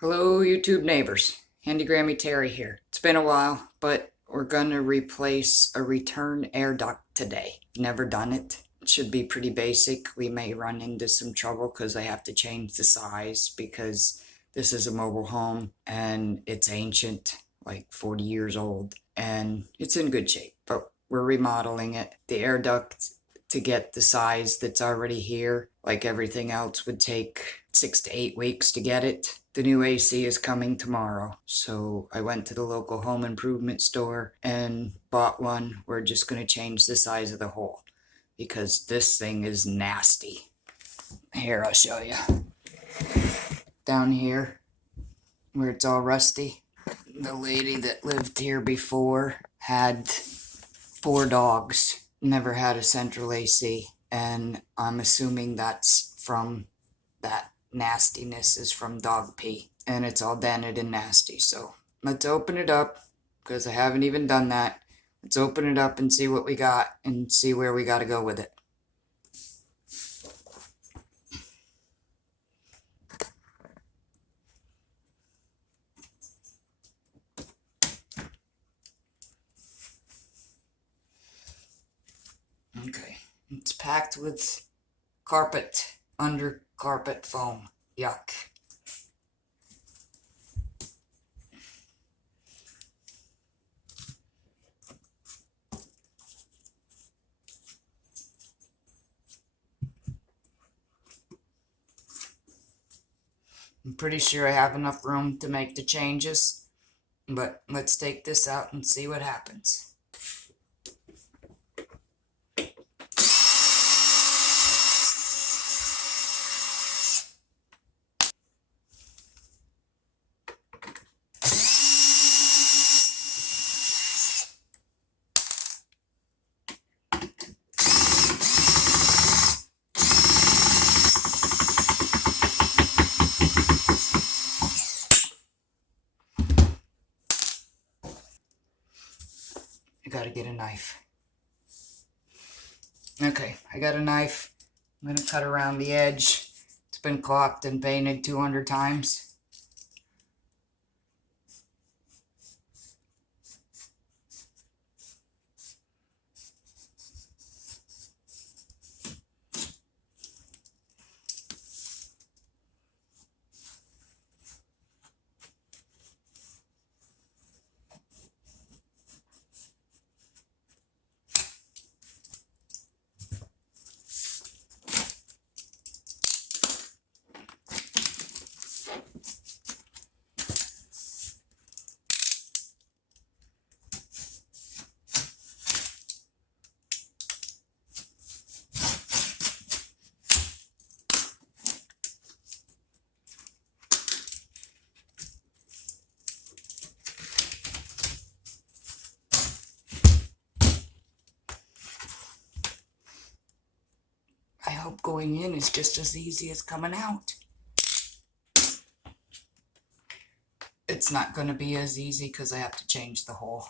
Hello, YouTube neighbors. Handy Grammy Terry here. It's been a while, but we're gonna replace a return air duct today. Never done it. It should be pretty basic. We may run into some trouble because I have to change the size because this is a mobile home and it's ancient, like 40 years old, and it's in good shape, but we're remodeling it. The air duct to get the size that's already here, like everything else, would take 6 to 8 weeks to get it. The new AC is coming tomorrow, so I went to the local home improvement store and bought one. We're just going to change the size of the hole because this thing is nasty. Here, I'll show you. Down here, where it's all rusty, the lady that lived here before had 4 dogs, never had a central AC, and I'm assuming that's from that nastiness is from dog pee, and it's all dented and nasty. So let's open it up because I haven't even done that. Let's open it up and see what we got and see where we got to go with it. Okay, it's packed with carpet, under carpet foam. Yuck. I'm pretty sure I have enough room to make the changes, but let's take this out and see what happens. I gotta get a knife. Okay, I got a knife. I'm gonna cut around the edge. It's been caulked and painted 200 times. I hope going in is just as easy as coming out. It's not going to be as easy because I have to change the hole.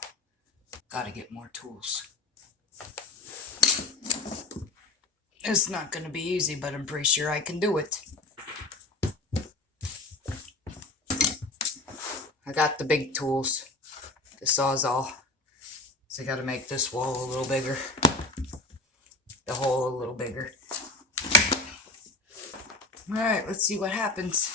Gotta get more tools. It's not going to be easy, but I'm pretty sure I can do it. I got the big tools, the Sawzall. So I gotta make this wall a little bigger, the hole a little bigger. Alright, let's see what happens.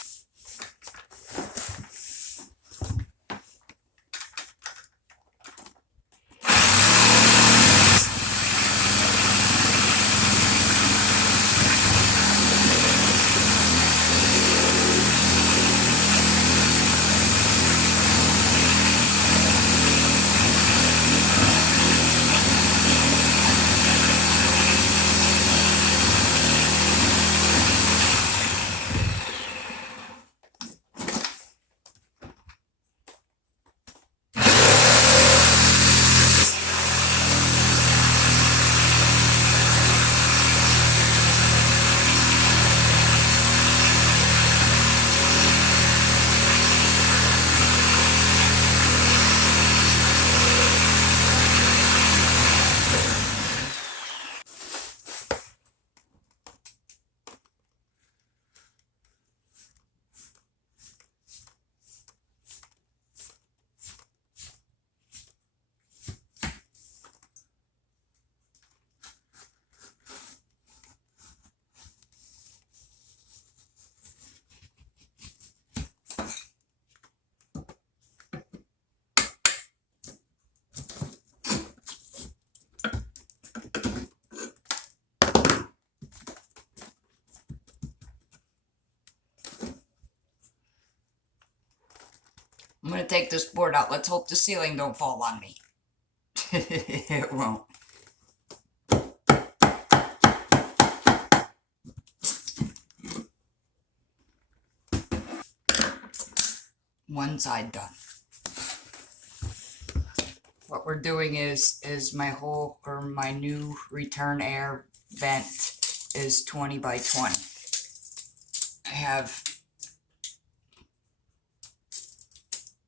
I'm gonna take this board out. Let's hope the ceiling don't fall on me. It won't. One side done. What we're doing is my new return air vent is 20 by 20. I have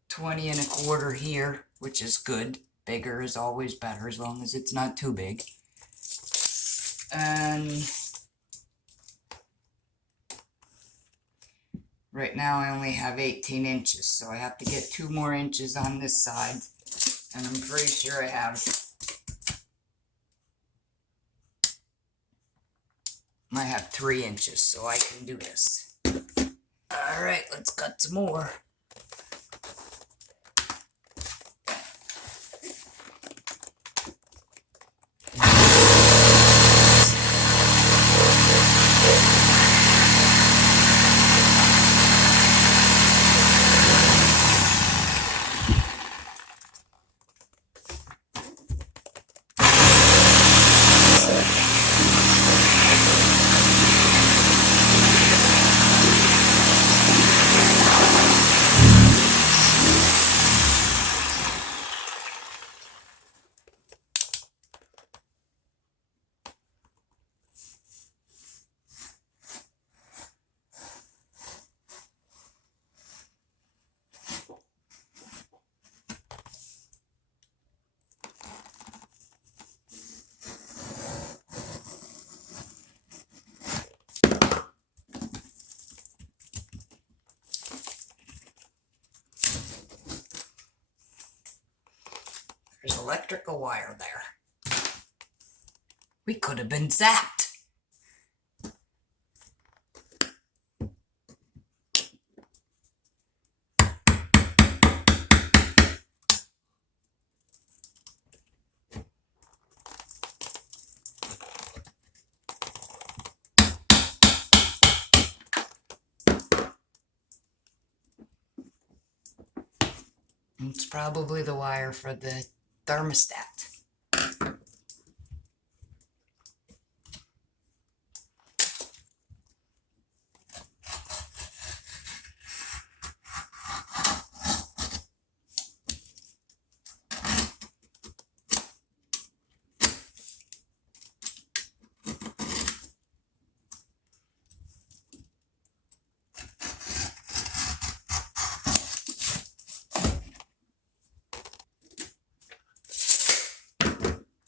20 and a quarter here, which is good. Bigger is always better as long as it's not too big. And right now I only have 18 inches, so I have to get 2 more inches on this side. And I'm pretty sure I have 3 inches, so I can do this. Alright, let's cut some more. There's electrical wire there. We could have been zapped. It's probably the wire for the thermostat.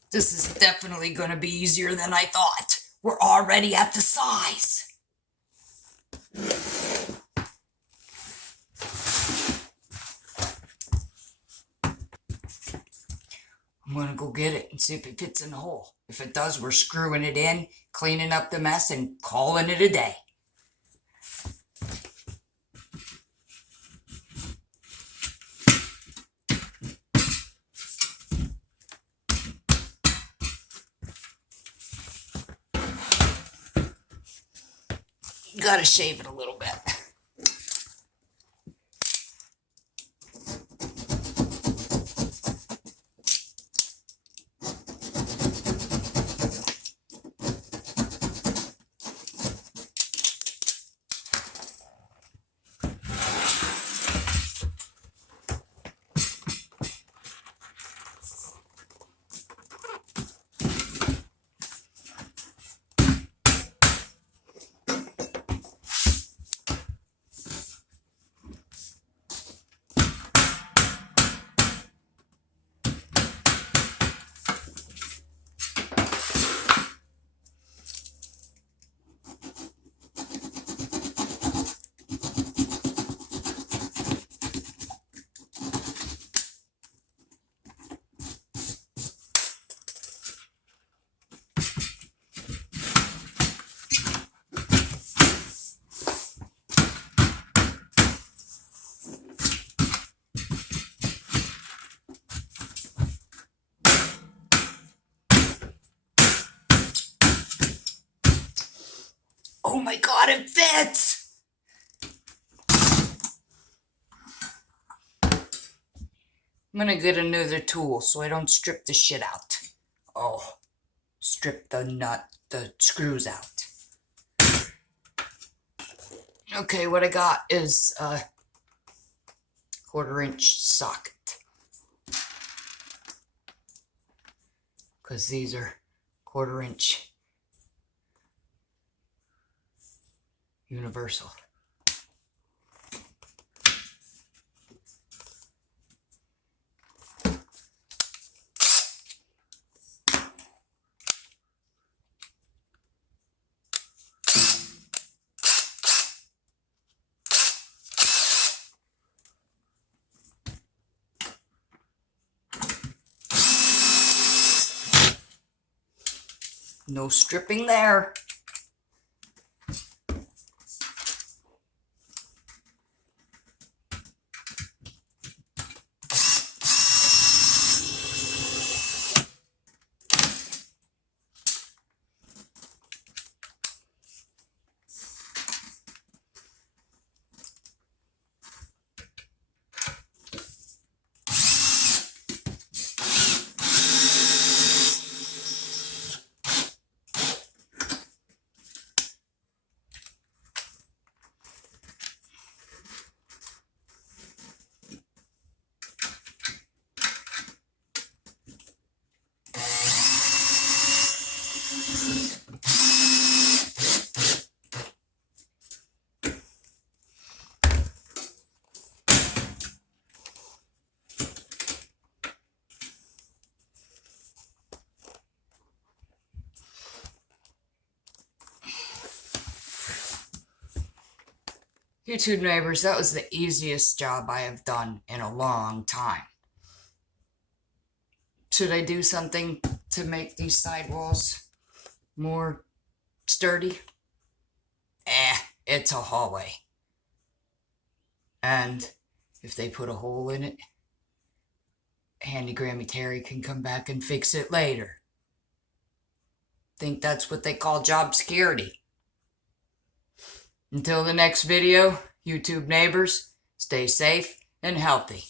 This is definitely going to be easier than I thought. We're already at the size. I'm going to go get it and see if it fits in the hole. If it does, we're screwing it in, cleaning up the mess, and calling it a day. Gotta shave it a little bit. Oh my God, it fits! I'm gonna get another tool so I don't strip the shit out. Oh, strip the screws out. Okay, what I got is a 1/4-inch socket. Because these are 1/4-inch universal. No stripping there. YouTube neighbors, that was the easiest job I have done in a long time. Should I do something to make these sidewalls more sturdy? It's a hallway. And if they put a hole in it, Handy Grammy Terry can come back and fix it later. Think that's what they call job security. Until the next video, YouTube neighbors, stay safe and healthy.